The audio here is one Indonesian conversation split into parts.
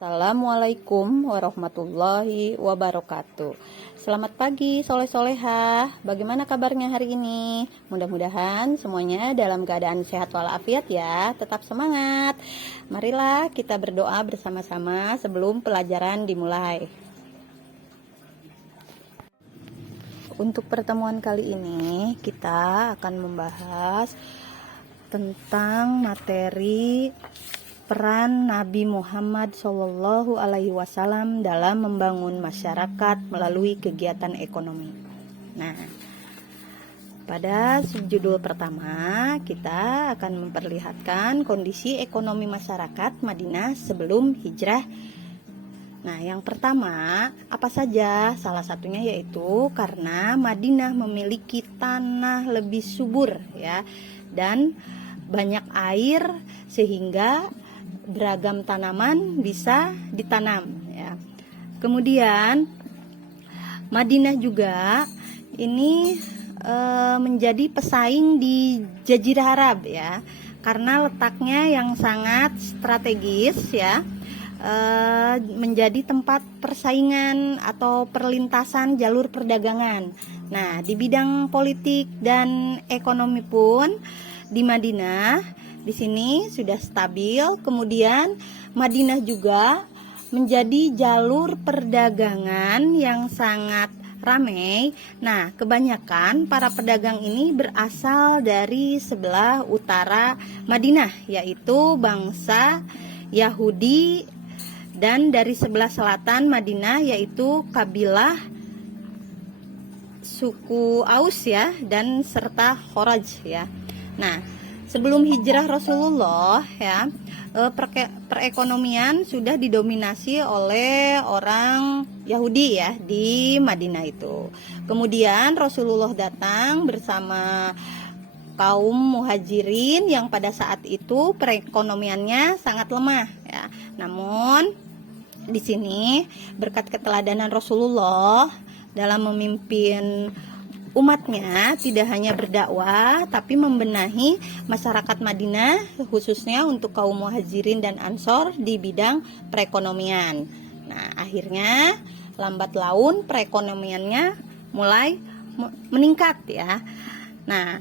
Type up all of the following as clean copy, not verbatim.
Assalamualaikum warahmatullahi wabarakatuh. Selamat pagi soleh-solehah. Bagaimana kabarnya hari ini? Mudah-mudahan semuanya dalam keadaan sehat walafiat ya. Tetap semangat. Marilah kita berdoa bersama-sama sebelum pelajaran dimulai. Untuk pertemuan kali ini kita akan membahas tentang materi peran Nabi Muhammad SAW dalam membangun masyarakat melalui kegiatan ekonomi. Nah, pada subjudul pertama kita akan memperlihatkan kondisi ekonomi masyarakat Madinah sebelum hijrah. Nah, yang pertama apa saja? Salah satunya yaitu karena Madinah memiliki tanah lebih subur ya, dan banyak air sehingga beragam tanaman bisa ditanam ya. Kemudian Madinah juga ini menjadi pesaing di Jazirah Arab ya, karena letaknya yang sangat strategis ya, menjadi tempat persaingan atau perlintasan jalur perdagangan. Nah, di bidang politik dan ekonomi pun di Madinah di sini sudah stabil. Kemudian Madinah juga menjadi jalur perdagangan yang sangat ramai. Nah, kebanyakan para pedagang ini berasal dari sebelah utara Madinah, yaitu bangsa Yahudi, dan dari sebelah selatan Madinah yaitu kabilah suku Aus ya, dan serta Khoraj ya. Nah, sebelum hijrah Rasulullah ya, perekonomian sudah didominasi oleh orang Yahudi ya di Madinah itu. Kemudian Rasulullah datang bersama kaum muhajirin yang pada saat itu perekonomiannya sangat lemah ya. Namun di sini berkat keteladanan Rasulullah dalam memimpin umatnya, tidak hanya berdakwah tapi membenahi masyarakat Madinah khususnya untuk kaum muhajirin dan ansor di bidang perekonomian. Nah, akhirnya lambat laun perekonomiannya mulai meningkat ya. Nah,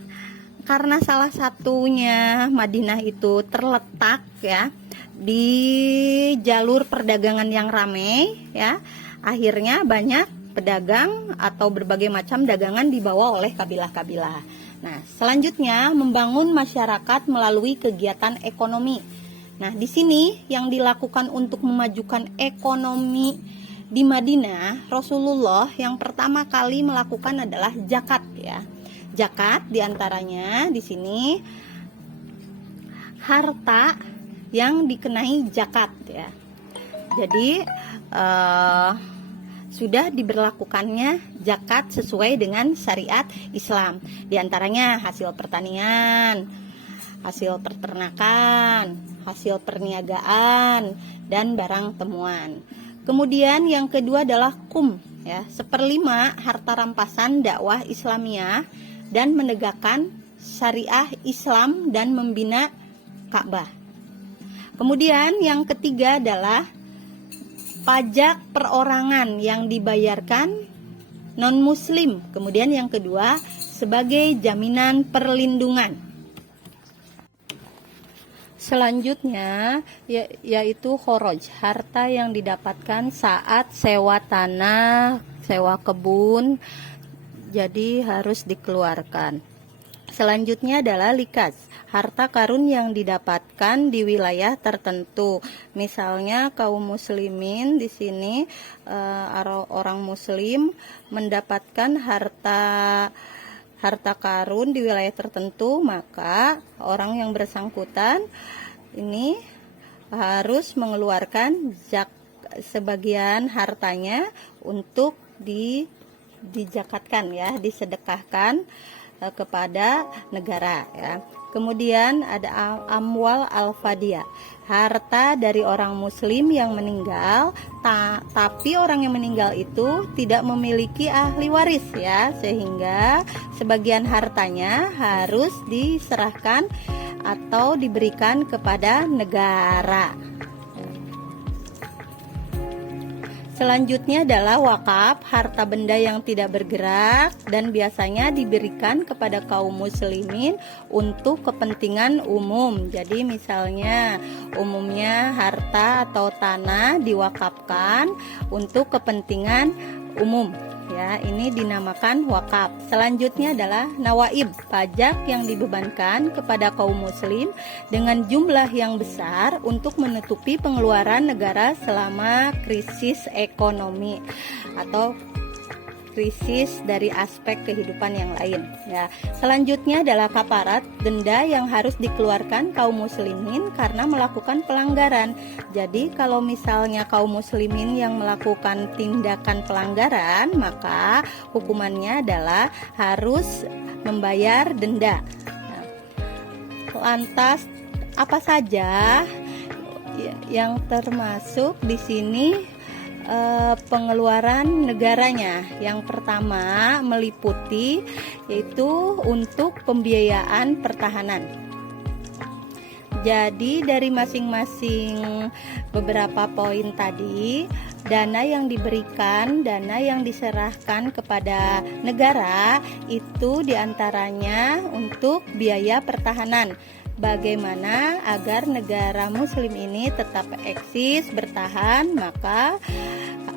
karena salah satunya Madinah itu terletak ya di jalur perdagangan yang ramai ya, akhirnya banyak pedagang atau berbagai macam dagangan dibawa oleh kabilah-kabilah. Nah, selanjutnya membangun masyarakat melalui kegiatan ekonomi. Nah, di sini yang dilakukan untuk memajukan ekonomi di Madinah, Rasulullah yang pertama kali melakukan adalah zakat ya. Zakat diantaranya di sini harta yang dikenai zakat ya. Jadi sudah diberlakukannya zakat sesuai dengan syariat Islam. Di antaranya hasil pertanian, hasil peternakan, hasil perniagaan, dan barang temuan. Kemudian yang kedua adalah ya, 1/5 harta rampasan dakwah Islamiyah dan menegakkan syariah Islam dan membina Ka'bah. Kemudian yang ketiga adalah pajak perorangan yang dibayarkan non-muslim. Kemudian yang kedua sebagai jaminan perlindungan. Selanjutnya yaitu khoroj, harta yang didapatkan saat sewa tanah, sewa kebun, jadi harus dikeluarkan. Selanjutnya adalah likas, harta karun yang didapatkan di wilayah tertentu. Misalnya kaum muslimin di sini orang muslim mendapatkan harta karun di wilayah tertentu, maka orang yang bersangkutan ini harus mengeluarkan sebagian hartanya untuk dijakatkan ya, disedekahkan kepada negara ya. Kemudian ada amwal al-fadiyah, harta dari orang muslim yang meninggal tapi orang yang meninggal itu tidak memiliki ahli waris ya, sehingga sebagian hartanya harus diserahkan atau diberikan kepada negara. Selanjutnya adalah wakaf, harta benda yang tidak bergerak dan biasanya diberikan kepada kaum muslimin untuk kepentingan umum. Jadi misalnya umumnya harta atau tanah diwakafkan untuk kepentingan umum. Ya, ini dinamakan wakaf. Selanjutnya adalah nawaib, pajak yang dibebankan kepada kaum muslim dengan jumlah yang besar untuk menutupi pengeluaran negara selama krisis ekonomi atau krisis dari aspek kehidupan yang lain. Ya, selanjutnya adalah kafarat, denda yang harus dikeluarkan kaum muslimin karena melakukan pelanggaran. Jadi kalau misalnya kaum muslimin yang melakukan tindakan pelanggaran, maka hukumannya adalah harus membayar denda. Nah, lantas apa saja yang termasuk di sini pengeluaran negaranya? Yang pertama meliputi yaitu untuk pembiayaan pertahanan. Jadi dari masing-masing beberapa poin tadi, dana yang diberikan, dana yang diserahkan kepada negara itu diantaranya untuk biaya pertahanan. Bagaimana agar negara muslim ini tetap eksis, bertahan, maka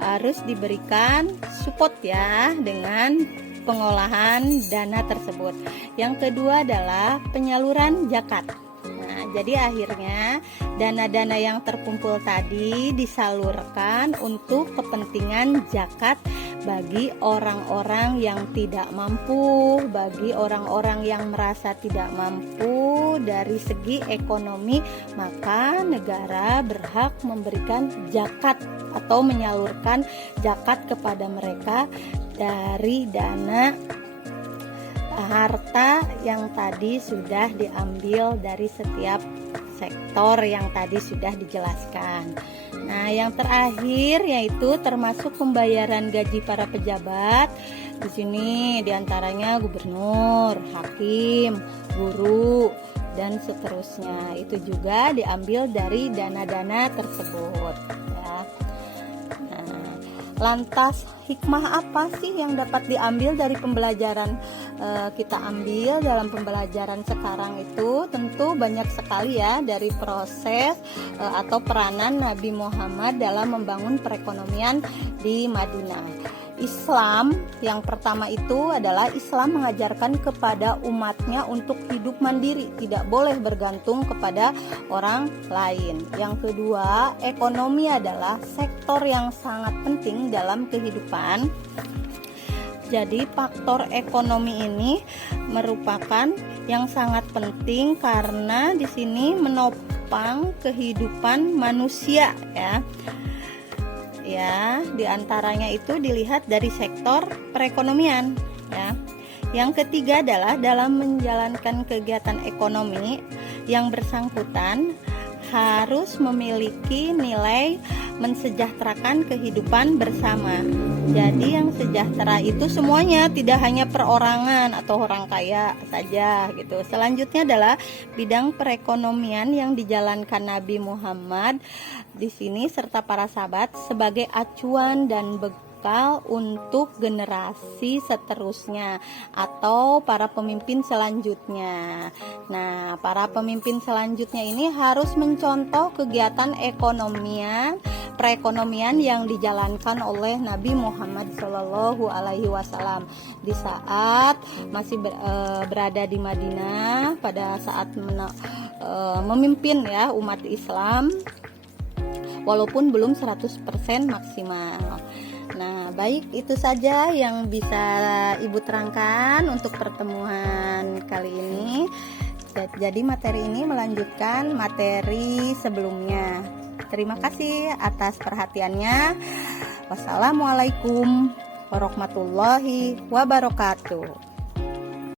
harus diberikan support ya dengan pengolahan dana tersebut. Yang kedua adalah penyaluran zakat. Nah, jadi akhirnya dana-dana yang terkumpul tadi disalurkan untuk kepentingan zakat bagi orang-orang yang tidak mampu, bagi orang-orang yang merasa tidak mampu dari segi ekonomi, maka negara berhak memberikan zakat atau menyalurkan zakat kepada mereka dari dana harta yang tadi sudah diambil dari setiap sektor yang tadi sudah dijelaskan. Nah, yang terakhir yaitu termasuk pembayaran gaji para pejabat. Di sini diantaranya gubernur, hakim, guru, dan seterusnya. Itu juga diambil dari dana-dana tersebut. Ya. Nah, lantas hikmah apa sih yang dapat diambil dari pembelajaran kita ambil dalam pembelajaran sekarang itu? Tentu banyak sekali ya dari proses atau peranan Nabi Muhammad dalam membangun perekonomian di Madinah. Islam yang pertama itu adalah Islam mengajarkan kepada umatnya untuk hidup mandiri, tidak boleh bergantung kepada orang lain. Yang kedua, ekonomi adalah sektor yang sangat penting dalam kehidupan. Jadi faktor ekonomi ini merupakan yang sangat penting karena di sini menopang kehidupan manusia ya. Ya, diantaranya itu dilihat dari sektor perekonomian ya. Yang ketiga adalah dalam menjalankan kegiatan ekonomi yang bersangkutan harus memiliki nilai mensejahterakan kehidupan bersama. Jadi yang sejahtera itu semuanya, tidak hanya perorangan atau orang kaya saja gitu. Selanjutnya adalah bidang perekonomian yang dijalankan Nabi Muhammad di sini serta para sahabat sebagai acuan dan bekal untuk generasi seterusnya atau para pemimpin selanjutnya. Nah, para pemimpin selanjutnya ini harus mencontoh kegiatan perekonomian yang dijalankan oleh Nabi Muhammad Shallallahu Alaihi Wasallam di saat masih berada di Madinah pada saat memimpin ya umat Islam, walaupun belum 100% maksimal. Nah, baik, itu saja yang bisa Ibu terangkan untuk pertemuan kali ini. Jadi materi ini melanjutkan materi sebelumnya. Terima kasih atas perhatiannya. Wassalamualaikum warahmatullahi wabarakatuh.